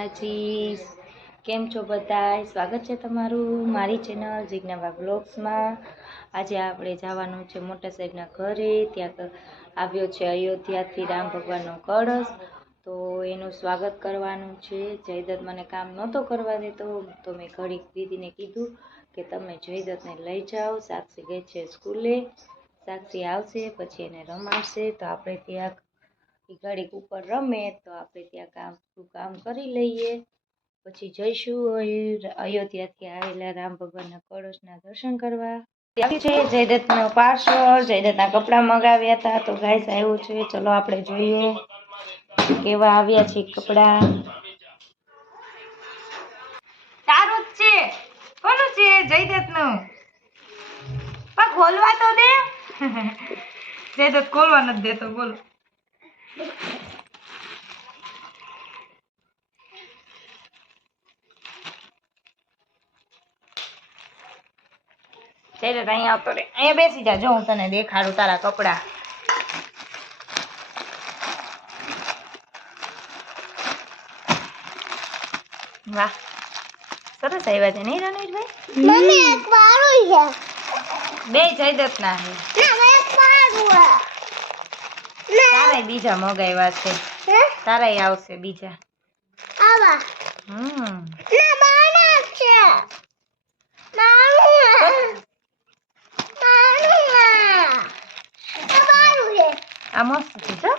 માતાજી। કેમ છો બધાય? સ્વાગત છે તમારું મારી ચેનલ જિજ્ઞાબા બ્લોગ્સમાં। આજે આપણે જવાનું છે મોટા સાહેબના ઘરે। ત્યાં આવ્યો છે અયોધ્યાથી રામ ભગવાનનો કળશ, તો એનું સ્વાગત કરવાનું છે। જયદત્ત મને કામ નહોતો કરવા દેતો, તો મેં ઘડીક દીદીને કીધું કે તમે જયદત્તને લઈ જાઓ। સાક્ષી ગઈ છે સ્કૂલે, સાક્ષી આવશે પછી એને રમાડશે, તો આપણે ત્યાં ઘડીક ઉપર રમે તો આપણે ત્યાં કામ કરી લઈએ, પછી જઈશું અયોધ્યાથી આવેલા રામ ભગવાનના કળશના દર્શન કરવા। આવ્યું છે જયદત્તનો પાર્સલ, જયદત્તના કપડાં મગાવ્યા હતા, તો ગાઈસ આવ્યું છે। ચલો આપણે જોઈએ કેવા આવ્યા છે કપડાં। તારું જ છે? કોનું છે? જયદત્તનું। પણ ખોલવા તો દે। જયદત્ત ખોલવા નથી દેતો, બોલો। જયદત્ત અહીંયા આવતો રે, અહીંયા બેસી જા, જો હું તને દેખાડું તારા કપડા। વાહ, સરસ આવ્યા છે નહીં રણવીરભાઈ? મમ્મી એક મારું છે, બે જયદત્તના છે। ના એક મારું છે, તારાય બીજા મગાવ્યા છે, તારાય આવશે બીજા। આવા ના મારા છે, આ મસ્ત છે જો।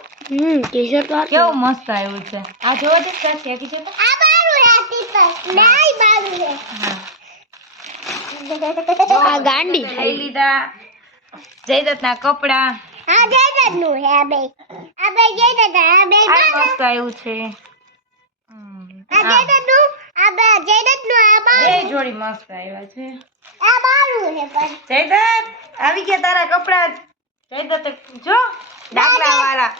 ટી-શર્ટ કેવું મસ્ત આવ્યું છે આ, જોવો દે સાચી આપી છે તો આ મારું છે, ટી-શર્ટ નહીં મારું છે। આ ગાંડી લઈ લીધા જયદત્તના કપડા। આ જયદત્ત નું છે, આ બે જયદત્ત, આ બે મસ્ત આવ્યું છે। આ જયદત્ત નું, આ બે જયદત્ત નું, આ બે મારું જોડી મસ્ત આવ્યા છે। આ મારું છે પણ જયદત્ત આવી ગયા તારા કપડા। જયદત્ત જો ડાકલા વાળા,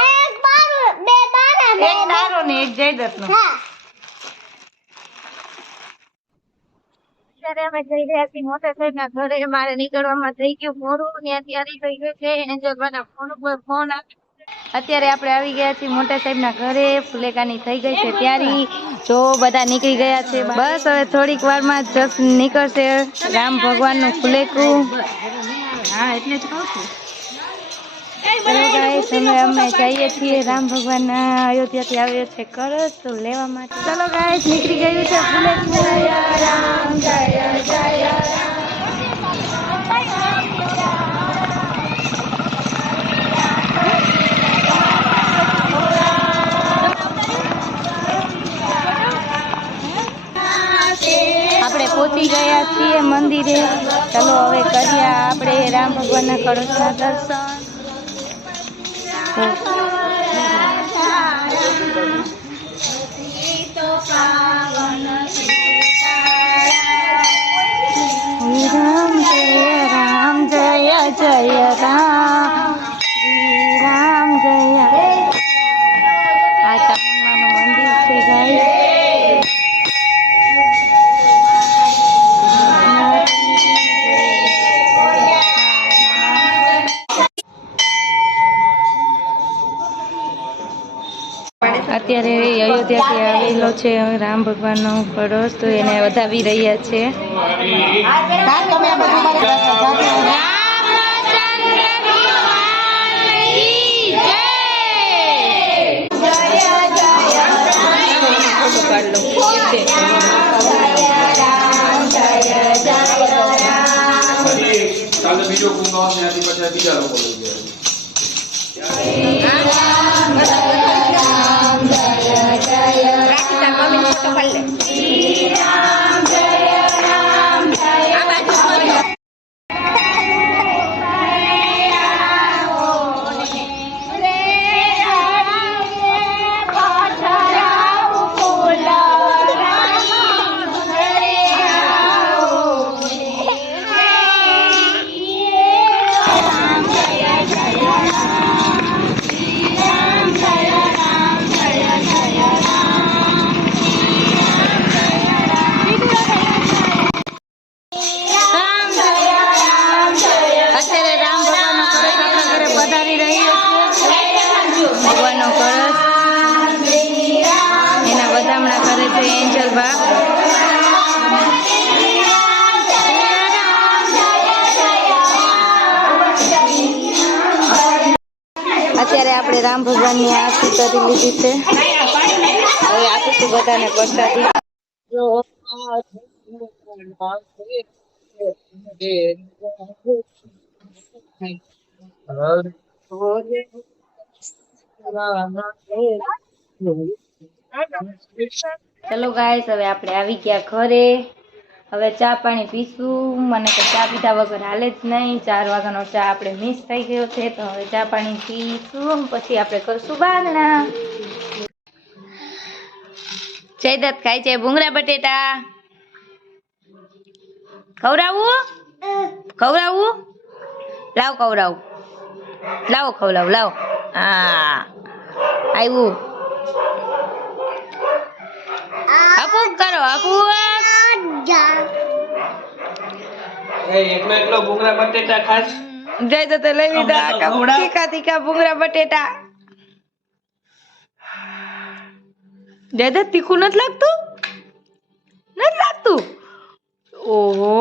એક મારું, બે મારા, એક તારો ને એક જયદત્ત નો। હા અત્યારે અમે જઈ રહ્યા છીએ મોટા સાહેબના ઘરે। મારે નીકળવામાં થઈ ગયું મોડું, ત્યાં તૈયારી થઈ ગઈ છે। એન્જલભાઈના ફોન ઉપર ફોન અત્યારે આપણે આવી ગયા છીએ મોટા સાહેબના ઘરે। ફુલેકાની થઈ ગઈ છે તૈયારી, જો બધા નીકળી ગયા છે। બસ હવે થોડીક વારમાં જસ્ટ નીકળશે રામ ભગવાનનું ફુલેકું। હા એટલે જ કહું છું। ચલો ગાઈસ, અમે જઈએ છીએ રામ ભગવાનના અયોધ્યાથી આવ્યો છે કળશ, તો લેવા માટે ચલો ગાઈસ નીકળી ગયું છે ફુલેકું। જય રામ જય જય આપણે પહોંચી ગયા છીએ મંદિરે। ચલો હવે કરીએ આપણે રામ ભગવાનના કળશના દર્શન। રામ જય જય રામ, શ્રી રામ જય। આ ચામુંડાનું મંદિર છે ગાઈસ। અત્યારે અયોધ્યાથી આવેલો છે રામ ભગવાનનો કળશ, તો એને વધાવી રહ્યા છે। બીજો કુંભ આવશે, પછી બીજા લોકો લઈ જાય। રામ ભગવાનની આરતી કરી લીધી છે. હવે આપીશું બધાને પ્રસાદી. ચલો ગાઈસ, હવે આપણે આવી ગયા ઘરે. હવે ચા પાણી પીશું. મને તો ચા પીધા વગર હાલે જ નહીં. 4 વાગ્યાનો ચા આપણે મિસ થઈ ગયો છે, તો હવે ચા પાણી પીશું, પછી આપણે કરશું બાંગણા. જયદત્ત ખાય છે ભૂંગળા બટેટા. ખવડાવું ખવડાવું લાવ ખવડાવું, લાવો ખવડાવ, લાવો. હા આવ્યું. આપુ કરો, આપુ. એકલો ભૂંગળા બટેટા ખાસ. જયદત્ત લઈ લીધા તીખા તીખા ભૂંગળા બટેટા. જયદત્ત તીખું નથી લાગતું? નથી લાગતું? ઓહો,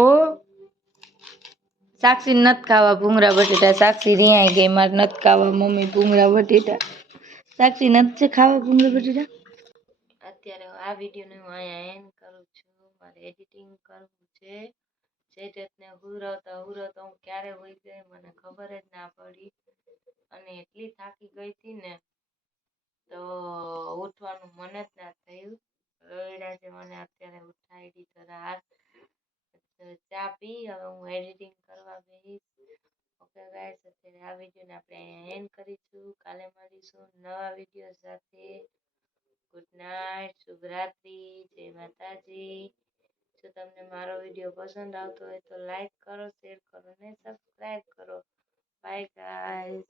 સાક્ષી નથી ખાવા ભૂંગળા બટેટા. સાક્ષી રિયાઈ ગઈ, મારે નથી ખાવા મમ્મી ભૂંગળા બટેટા. સાક્ષી નથી ખાવા ભૂંગળા બટેટા. અત્યારે આ વિડીયોને હું અહીંયા એન્ડ કરું છું. મારે એડિટિંગ કરવું છે. જયદત્તને હુરાવતા હુરાવતા હું ક્યારે હોઈ ગઈ મને ખબર જ ના પડી, અને એટલી થાકી ગઈ હતી ને તો ઉઠવાનું મન જ ના થયું. રડ્યા છે મને અત્યારે ઉઠાડી તો રાત. ચા પી હવે હું એડિટિંગ કરવા બેસીશ. ઓકે ગાઈસ, અત્યારે આ વિડીયોને આપણે અહીંયા એન્ડ કરીશું. કાલે મળીશું નવા વિડીયો સાથે. ગુડ નાઇટ, શુભરાત્રિ, જય માતાજી. જો તમને મારો વિડીયો પસંદ આવતો હોય તો લાઈક કરો, શેર કરો ને સબસ્ક્રાઈબ કરો. Bye guys.